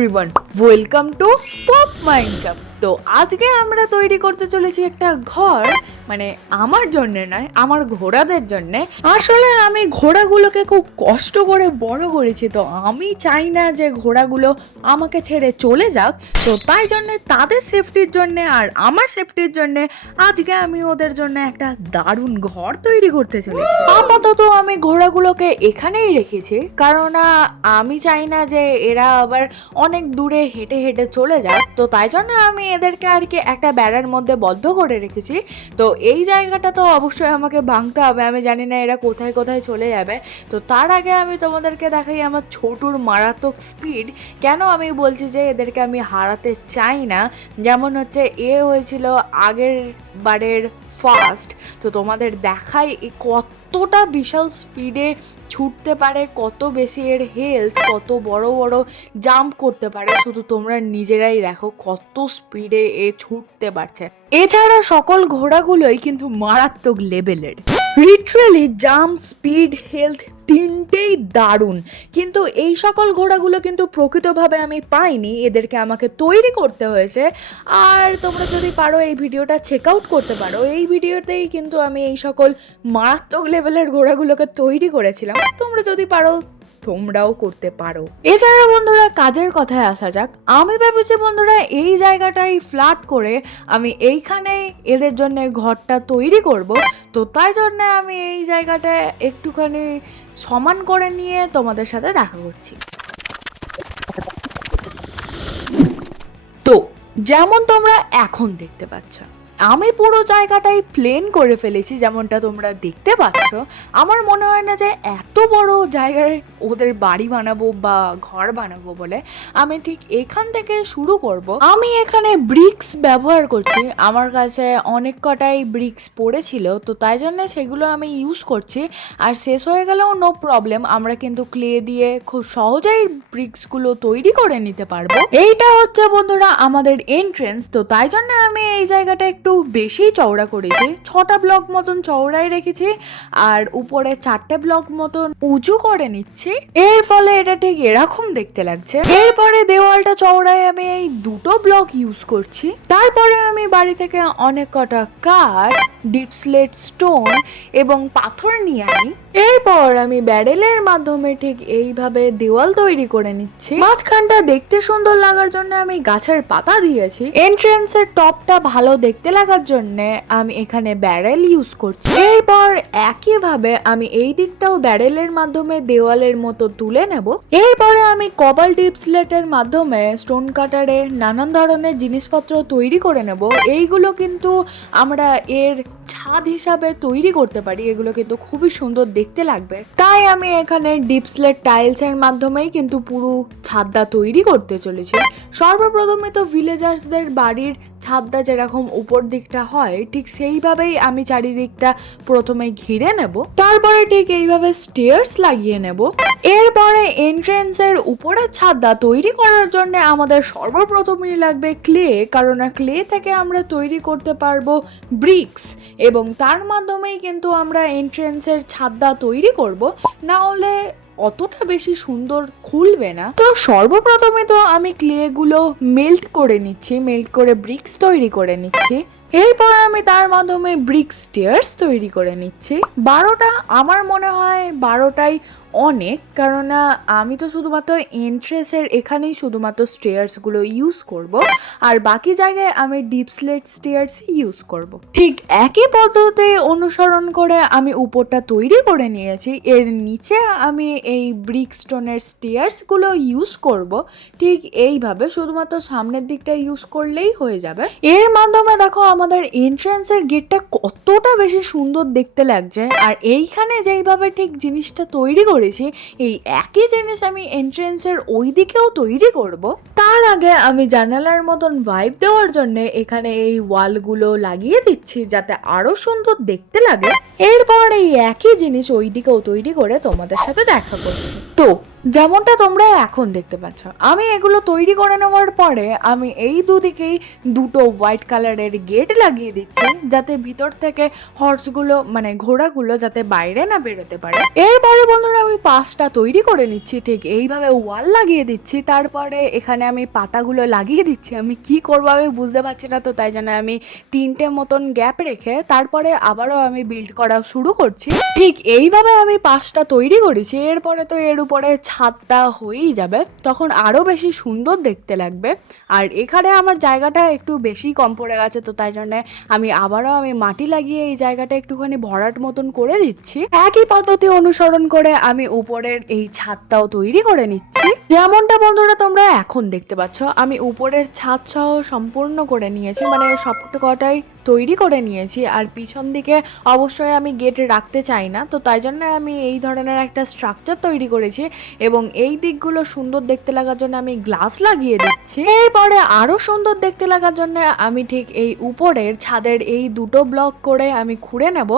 Everyone, welcome to pop Minecraft. তো আজকে আমরা তৈরি করতে চলেছি একটা ঘর, মানে আমার জন্য নয়, আমার ঘোড়াদের জন্য। আসলে আমি ঘোড়াগুলোকে খুব কষ্ট করে বড় করেছি, তো আমি চাই না যে ঘোড়াগুলো আমাকে ছেড়ে চলে যাক। তো তাই জন্যে তাদের সেফটির জন্যে আর আমার সেফটির জন্যে আজকে আমি ওদের জন্য একটা দারুণ ঘর তৈরি করতে চলেছি। আপাতত আমি ঘোড়াগুলোকে এখানেই রেখেছি, কারণ আমি চাই না যে এরা আবার অনেক দূরে হেঁটে হেঁটে চলে যাক। তো তাই জন্য আমি এদেরকে আর কি একটা বেড়ার মধ্যে বদ্ধ করে রেখেছি। তো এই জায়গাটা তো অবশ্যই আমাকে ভাঙতে হবে, আমি জানি না এরা কোথায় কোথায় চলে যাবে। তো তার আগে আমি তোমাদেরকে দেখাই আমার ছোটুর মারাত্মক স্পিড। কেন আমি বলছি যে এদেরকে আমি হারাতে চাই না, যেমন হচ্ছে এ হয়েছিল আগের বারের ফার্স্ট। তো তোমাদের দেখাই কতটা বিশাল স্পিডে ছুটতে পারে, কত বেশি এর হেলথ, কত বড় বড় জাম্প করতে পারে, শুধু তোমরা নিজেরাই দেখো কত স্পিডে এ ছুটতে পারছে। এছাড়া সকল ঘোড়াগুলোই কিন্তু মারাত্মক লেভেলের, লিটারালি জাম্প, স্পিড, হেলথ তিনটেই দারুণ। কিন্তু এই সকল ঘোড়াগুলো কিন্তু প্রকৃতভাবে আমি পাইনি, এদেরকে আমাকে তৈরি করতে হয়েছে। আর তোমরা যদি পারো এই ভিডিওটা চেক আউট করতে পারো, এই ভিডিওতেই কিন্তু আমি এই সকল মারাত্মক লেভেলের ঘোড়াগুলোকে তৈরি করেছিলাম। তোমরা যদি পারো তোমরাও করতে পারো। এছাড়া বন্ধুরা কাজের কথায় আসা যাক, আমি ভেবেছি বন্ধুরা এই জায়গাটাই ফ্ল্যাট করে আমি এইখানে এদের জন্য ঘরটা তৈরি করব। তো তাই জন্য আমি এই জায়গাটা একটুখানি সমান করে নিয়ে তোমাদের সাথে দেখা করছি। তো যেমন তোমরা এখন দেখতে পাচ্ছ, আমি পুরো জায়গাটাই প্লেন করে ফেলেছি, যেমনটা তোমরা দেখতে পাচ্ছ। আমার মনে হয় না যে এত বড় জায়গায় ওদের বাড়ি বানাবো বা ঘর বানাবো বলে। আমি ঠিক এখান থেকে শুরু করব। আমি এখানে ব্রিক্স ব্যবহার করছি, আমার কাছে অনেক কটাই ব্রিক্স পড়েছিল, তো তাই জন্য সেগুলো আমি ইউজ করছি। আর শেষ হয়ে গেলেও নো প্রবলেম, আমরা কিন্তু ক্লে দিয়ে খুব সহজেই ব্রিক্সগুলো তৈরি করে নিতে পারবো। এইটা হচ্ছে বন্ধুরা আমাদের এন্ট্রেন্স। তো তাই জন্য আমি এই জায়গাটা একটু বেশি চওড়া করেছি, 6টা ব্লক মতন চওড়াই রেখেছি, আর উপরে 4টে ব্লক মতন উঁচু করে নিচ্ছি। এর ফলে এটা ঠিক এরকম দেখতে লাগছে। এরপরে দেওয়ালটা চওড়ায় আমি এই 2টো ব্লক ইউজ করছি। তারপরে আমি বাড়ি থেকে অনেক কটা কাঠ, ডিপ স্লেট স্টোন এবং পাথর নিয়ে আনি। এরপর আমি ব্যারেলের মাধ্যমে ঠিক এইভাবে দেওয়াল তৈরি করে নিচ্ছি। মাঝখানটা দেখতে সুন্দর লাগার জন্য আমি গাছের পাতা দিয়েছি। এন্ট্রান্সের টপটা ভালো দেখতে লাগার জন্য আমি এখানে ব্যারেল ইউজ করছি। এরপর একইভাবে আমি এই দিকটাও ব্যারেলের মাধ্যমে দেওয়ালের মতো তুলে নেব। এরপরে আমি কবাল ডিপ স্লেটের মাধ্যমে স্টোন কাটারে নানান ধরনের জিনিসপত্র তৈরি করে নেব। এইগুলো কিন্তু আমরা এর ছাদ হিসাবে তৈরি করতে পারি, এগুলো কিন্তু খুবই সুন্দর দেখতে লাগবে। তাই আমি এখানে ডিপ স্লেট টাইলস এর মাধ্যমেই কিন্তু পুরো ছাদটা তৈরি করতে চলেছি। সর্বপ্রথমে তো ভিলেজার্সদের বাড়ির ছাদটা যেরকম উপর দিকটা হয় ঠিক সেইভাবেই আমি চারিদিকটা প্রথমে ঘিরে নেব। তারপরে ঠিক এইভাবে স্টেয়ার্স লাগিয়ে নেব। এরপরে এন্ট্রেন্সের উপরের ছাদটা তৈরি করার জন্য আমাদের সর্বপ্রথমেই লাগবে ক্লে, কারণ ক্লে থেকে আমরা তৈরি করতে পারবো ব্রিক্স, এবং তার মাধ্যমেই কিন্তু আমরা এন্ট্রেন্সের ছাদটা তৈরি করব, না হলে অতটা বেশি সুন্দর খুলবে না। তো সর্বপ্রথমে তো আমি ক্লেগুলো মেল্ট করে নিচ্ছি, মেল্ট করে ব্রিক্স তৈরি করে নিচ্ছি। এরপর আমি তার মাধ্যমে ব্রিক স্টেয়ার্স তৈরি করে নিচ্ছি। 12টা আমার মনে হয় 12টাই অনেক, কারণ আমি তো শুধুমাত্র এন্ট্রেন্সের এখানেই শুধুমাত্র স্টেয়ার্সগুলো ইউজ করব, আর বাকি জায়গায় আমি ডিপ স্লেট স্টেয়ার্সই ইউজ করব। ঠিক একই পদ্ধতি অনুসরণ করে আমি উপরটা তৈরি করে নিয়েছি। এর নিচে আমি এই ব্রিক স্টোনের স্টেয়ার্সগুলো ইউজ করব ঠিক এইভাবে, শুধুমাত্র সামনের দিকটা ইউজ করলেই হয়ে যাবে। এর মাধ্যমে দেখো আমাদের এন্ট্রেন্সের গেটটা কতটা বেশি সুন্দর দেখতে লাগছে। আর এইখানে যেইভাবে ঠিক জিনিসটা তৈরি করেছি, এই একই জিনিস আমি এন্ট্রেন্সের ওই দিকেও তৈরি করব। তার আগে আমি জানালার মতন ভাইব দেওয়ার জন্য এখানে এই ওয়ালগুলো লাগিয়ে দিচ্ছি, যাতে আরো সুন্দর দেখতে লাগে। এরপর এই একই জিনিস ওই দিকেও তৈরি করে তোমাদের সাথে দেখা করছি। তো যেমনটা তোমরা এখন দেখতে পাচ্ছ, আমি এগুলো তৈরি করে নেওয়ার পরে আমি এই দুদিকেই দুটো হোয়াইট কালারের গেট লাগিয়ে দিচ্ছি, যাতে ভিতর থেকে হর্সগুলো মানে ঘোড়াগুলো যাতে বাইরে না বেরোতে পারে। এরপরে বন্ধুরা আমি পাশটা তৈরি করে নিচ্ছি, ঠিক এইভাবে ওয়াল লাগিয়ে দিচ্ছি। তারপরে এখানে আমি পাতাগুলো লাগিয়ে দিচ্ছি। আমি কি করবো আমি বুঝতে পারছি না, তো তাই জন্য আমি 3টে মতন গ্যাপ রেখে তারপরে আবারও আমি বিল্ড করা শুরু করছি। ঠিক এইভাবে আমি পাশটা তৈরি করেছি। এরপরে তো এর উপরে ছাদটা হয়েই যাবে, তখন আরও বেশি সুন্দর দেখতে লাগবে। আর এখানে আমার জায়গাটা একটু বেশি কম পড়ে গেছে, তো তাই জন্য আমি মাটি লাগিয়ে এই জায়গাটা একটুখানি ভরাট মতন করে দিচ্ছি। একই পদ্ধতি অনুসরণ করে আমি উপরের এই ছাদটাও তৈরি করে নিচ্ছি। যেমনটা বন্ধুরা তোমরা এখন দেখতে পাচ্ছ, আমি উপরের ছাদ সহ সম্পূর্ণ করে নিয়েছি, মানে সবকটাই তৈরি করে নিয়েছি। আর পিছন দিকে অবশ্যই আমি গেট রাখতে চাই না, তো তাই জন্য আমি এই ধরনের একটা স্ট্রাকচার তৈরি করেছি এবং এই দিকগুলো সুন্দর দেখতে লাগার জন্য আমি গ্লাস লাগিয়ে দিচ্ছি। এরপরে আরো সুন্দর দেখতে লাগার জন্য আমি ঠিক এই উপরের ছাদের এই দুটো ব্লক করে আমি খুঁড়ে নেব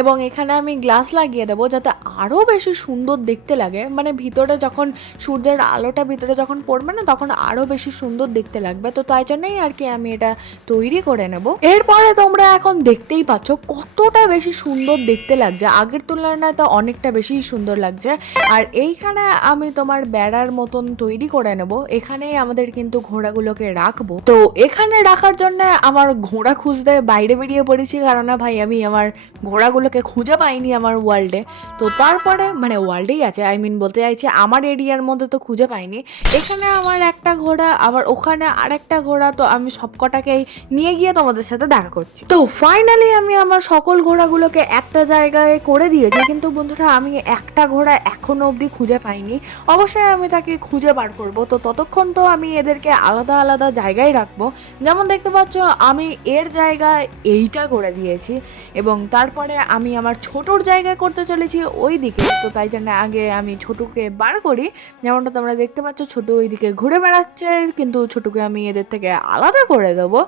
এবং এখানে আমি গ্লাস লাগিয়ে দেবো, যাতে আরো বেশি সুন্দর দেখতে লাগে। মানে ভিতরে যখন সূর্যের আলোটা ভিতরে যখন পড়বে না, তখন আরো বেশি সুন্দর দেখতে লাগবে। তো তাই জন্যই আর কি আমি এটা তৈরি করে নেব। এরপরে তোমরা এখন দেখতেই পাচ্ছ কতটা বেশি সুন্দর দেখতে লাগছে, আগের তুলনায় তো অনেকটা বেশি সুন্দর লাগছে। আর এইখানে আমি তোমার বেড়ার মতন তৈরি করে নেব, এখানেই আমাদের কিন্তু ঘোড়াগুলোকে রাখবো। তো এখানে রাখার জন্য আমার ঘোড়া খুঁজতে বাইরে বেরিয়ে পড়েছি, কারণ ভাই আমি আমার ঘোড়াগুলোকে খুঁজে পাইনি আমার ওয়ার্ল্ডে। তো তারপরে মানে ওয়ার্ল্ডেই আছে, বলতে চাইছি আমার এরিয়ার মধ্যে তো খুঁজে পাইনি। এখানে আমার একটা ঘোড়া, আবার ওখানে আরেকটা ঘোড়া, তো আমি সবকটাকেই নিয়ে গিয়ে তোমাদের সাথে দেখা করছি। তো ফাইনালি আমি আমার সকল ঘোড়াগুলোকে একটা জায়গায় করে দিয়েছি, কিন্তু বন্ধুরা আমি একটা ঘোড়া এখনো অবধি খুঁজে পাইনি। অবশ্যই আমি তাকে খুঁজে বার করব। তো ততক্ষণ তো আমি এদেরকে আলাদা আলাদা জায়গায় রাখবো। যেমন দেখতে পাচ্ছ আমি এর জায়গায় এইটা করে দিয়েছি এবং তারপরে আমি আমার ছোটোর জায়গায় করতে চলেছি ওই দিকে। তো তাই জন্য আগে আমি ছোটুকে বার করি। যেমনটা তোমরা দেখতে পাচ্ছ ছোটু ওইদিকে ঘুরে বেড়াচ্ছে, কিন্তু ছোটুকে আমি এদের থেকে আলাদা করে দেবো।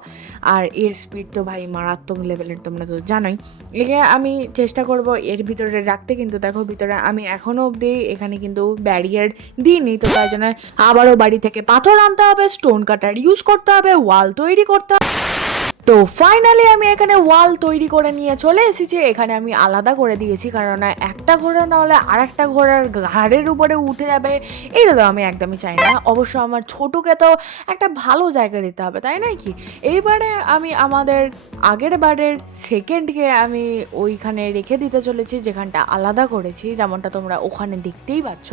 আর এর স্পিড তো ভাই মারাত্মক লেভেলের, তোমরা তো জানোই। একে আমি চেষ্টা করব এর ভিতরে রাখতে, কিন্তু দেখো ভিতরে আমি এখনো অবধি এখানে কিন্তু ব্যারিয়ার দিইনি। তো তাই জন্য আবারও বাড়ি থেকে পাথর আনতে হবে, স্টোন কাটার ইউজ করতে হবে, ওয়াল তৈরি করতে হবে। তো ফাইনালি আমি এখানে ওয়াল তৈরি করে নিয়ে চলে এসেছি। এখানে আমি আলাদা করে দিয়েছি, কারণ একটা ঘোড়া না হলে আর একটা ঘোড়ার ঘাড়ের উপরে উঠে যাবে, এটা তো আমি একদমই চাই না। অবশ্য আমার ছোটুকে তো একটা ভালো জায়গা দিতে হবে, তাই নয় কি? এইবারে আমি আমাদের আগের বারের সেকেন্ডকে আমি ওইখানে রেখে দিতে চলেছি, যেখানটা আলাদা করেছি, যেমনটা তোমরা ওখানে দেখতেই পাচ্ছ।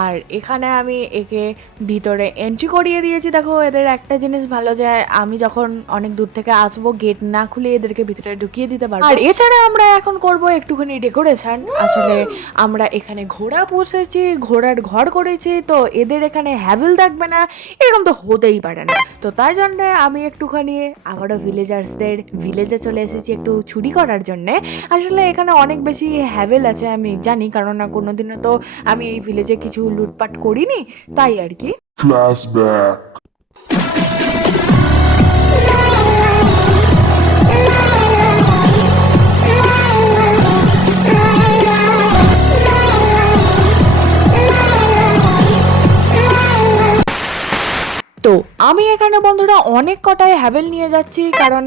আর এখানে আমি একে ভিতরে এন্ট্রি করিয়ে দিয়েছি। দেখো এদের একটা জিনিস ভালো, যে আমি যখন অনেক দূর থেকে আসবো গেট না খুলে এদেরকে ভিতরে ঢুকিয়ে দিতে পারবো। আর এছাড়া আমরা এখন করব একটুখানি ডেকোরেশন। আসলে আমরা এখানে ঘোড়া পুষেছি, ঘোড়ার ঘর করেছি, তো এদের এখানে হ্যাভেল থাকবে না, এরকম তো হতেই পারে না। তো তাই জন্য আমি একটুখানি আবারও ভিলেজার্সদের ভিলেজে চলে এসেছি একটু চুরি করার জন্যে। আসলে এখানে অনেক বেশি হ্যাভেল আছে আমি জানি, কারণ না কোনোদিনও তো আমি এই ভিলেজে কিছু লুটপাট করিনি, তাই আর কি। Flashback. তো আমি এখানে বন্ধুরা অনেক কটাই হ্যাভেল নিয়ে যাচ্ছি, কারণ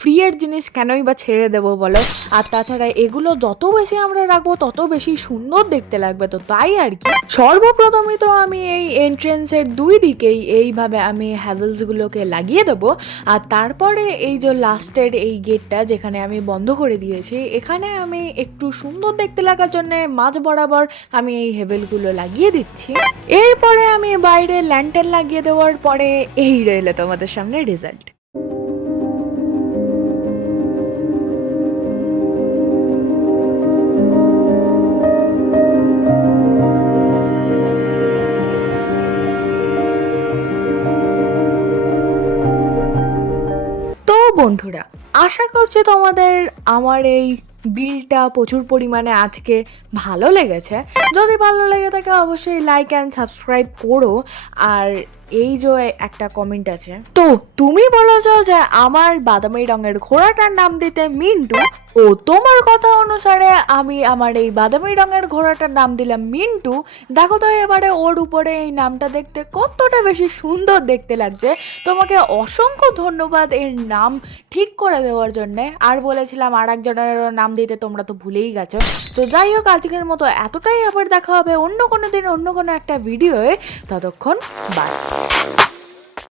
ফ্রি এর জিনিস কেনই বা ছেড়ে দেবো বলো। আর তাছাড়া এগুলো যত বেশি আমরা রাখবো তত বেশি সুন্দর দেখতে লাগবে, তো তাই আর কি। সর্বপ্রথমে তো আমি এই এন্ট্রেন্সের দুই দিকেই এইভাবে আমি হ্যাভেলসগুলোকে লাগিয়ে দেবো। আর তারপরে এই যে লাস্টের এই গেটটা যেখানে আমি বন্ধ করে দিয়েছি, এখানে আমি একটু সুন্দর দেখতে লাগার জন্য মাঝ বরাবর আমি এই হ্যাভেলগুলো লাগিয়ে দিচ্ছি। এরপরে আমি বাইরে ল্যান্টার লাগিয়ে দেওয়ার পরে এই রইল তোমাদের সামনে রেজাল্ট। তো বন্ধুরা আশা করছি তোমাদের আমার এই বিলটা প্রচুর পরিমাণে আজকে ভালো লেগেছে। যদি ভালো লেগে থাকে অবশ্যই লাইক অ্যান্ড সাবস্ক্রাইব করো। আর এই যে একটা কমেন্ট আছে, তো তুমি বলেছো যে আমার বাদামি রঙের ঘোড়াটার নাম দিতে মিন্টু, ও তোমার কথা অনুসারে আমি আমার এই বাদামি রঙের ঘোড়াটার নাম দিলাম মিন্টু। দেখো তো এবারে ওর উপরে এই নামটা দেখতে কতটা বেশি সুন্দর দেখতে লাগছে। তোমাকে অসংখ্য ধন্যবাদ এর নাম ঠিক করে দেওয়ার জন্যে। আর বলেছিলাম আর একজনের নাম দিতে, তোমরা তো ভুলেই গেছো। তো যাই হোক, আজকের মতো এতটাই। আবার দেখা হবে অন্য কোনো দিন অন্য কোনো একটা ভিডিওয়ে। ততক্ষণ বাই।